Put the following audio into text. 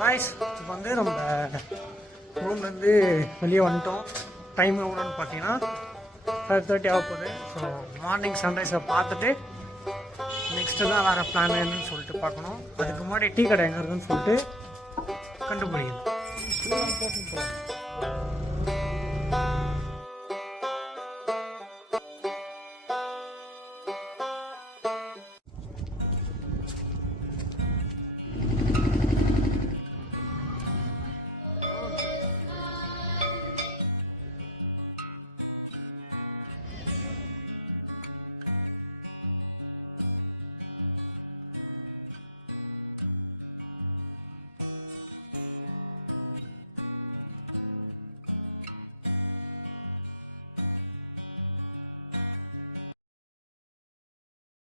Guys இப்போ வந்து நம்ம ரூம்லேருந்து வெளியே வந்துட்டோம். டைம் எவ்வளோன்னு பார்த்தீங்கன்னா 5:30 ஆக போகுது. ஸோ மார்னிங் சன்ரைஸை பார்த்துட்டு நெக்ஸ்ட்டு தான் வேறு பிளான் என்னன்னு சொல்லிட்டு பார்க்கணும். அதுக்கு முன்னாடி டீ கடை எங்கே இருக்குன்னு சொல்லிட்டு கண்டுபிடிக்கணும்.